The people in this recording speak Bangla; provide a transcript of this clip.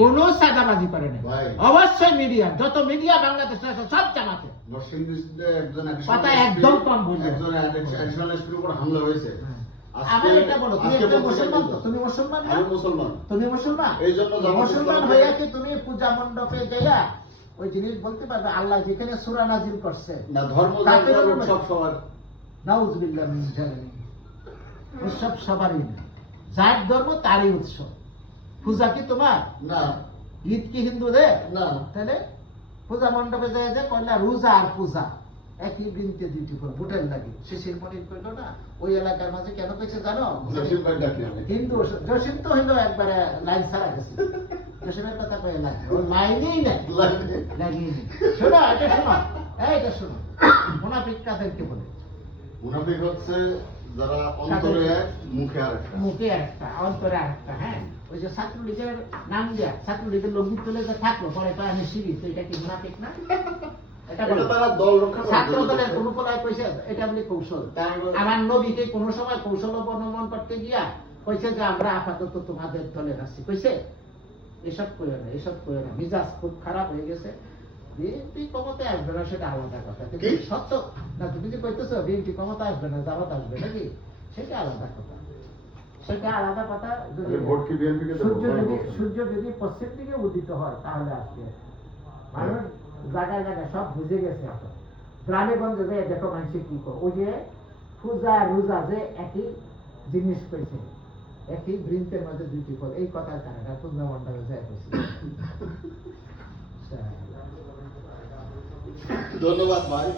কোনো সাদাবাজি করে না। অবশ্যই মিডিয়া, যত মিডিয়া বাংলাদেশে আছে সব জামাতে। কথা একদম কম বলবে। একজন অ্যাডিশনাল এসপির উপর হামলা হয়েছে। আবার এটা বলো, তুমি একটা মুসলমান তো? তুমি মুসলমান না? আমি মুসলমান। তুমি মুসলমান? এইজন্য মুসলমান হইয়া কি তুমি পূজা মণ্ডপে গিয়া ওই জিনিস বলতে পারবে আল্লাহ যেখানে সূরা নাজিল করছে? না, ধর্ম সব সবার। নাউযুবিল্লাহ মিন জালিম। উৎসব সবারই না, যার ধর্ম তারই উৎসব। পূজা কি তোমার না? ঈদ কি হিন্দুদের না? তাহলে পূজা মণ্ডপে যায় যে কইলা রোজা আর পূজা একই দিনতে দুইটি করে ভোটের লাগে। শিশির মনির কইল না ওই এলাকার মাঝে কেন কইছে জানো? হিন্দু জসিম তো হইলো একবারে লাইন ছাড়া গেছে। জসিমের কথা কয়ে লাগে ওই লাইনেই নাই, লাগিয়ে নেই। শোনো এটা শোনো, এটা শোনো, মুনাফিক কাদেরকে বলে? মুনাফিক হচ্ছে যারা অন্তরে এক মুখে আরেকটা। মুখে একটা অন্তরে আরেকটা। হ্যাঁ, ওই যে ছাত্রলীগের নাম দিয়া ছাত্রলীগের লোক তুলে যে থাকলো পরে তো আমি সিঁড়ি, তো এটা কি মুনাফিক না? এটা তারা দল রক্ষা করে। ছাত্র দলের কোন পলায় কইছে এটা বলে কৌশল। আমার নবীকে কোন সময় কৌশল অবলম্বন করতে গিয়া কইছে যে আমরা আপাতত তোমাদের দলের আছি, কইছে? এসব কইও না, এসব কইও না। মিজাজ খুব খারাপ হয়ে গেছে। বিএনপি ক্ষমতায় আসবে না সেটা আলাদা কথা, কিন্তু সত্য না। তুমি যে কইতেছো বিএনপি ক্ষমতায় আসবে না, জামাত আসবে নাকি, সেটা আলাদা কথা, সেটা আলাদা কথা। সূর্য যদি পশ্চিম দিকে উদিত হয় তাহলে আসবে। মানুষ জায়গায় জায়গায় সব বুঝে গেছে। এখন গ্রামে গঞ্জে যে দেখো মানুষের কি করে, ওই যে পূজা রোজা যে একই জিনিস পেয়েছে, একই বৃন্তের মধ্যে দুইটি ফল, এই কথার কারণে পূজা মণ্ডপে যায় পেয়েছে। ধন্যবাদ ভাই।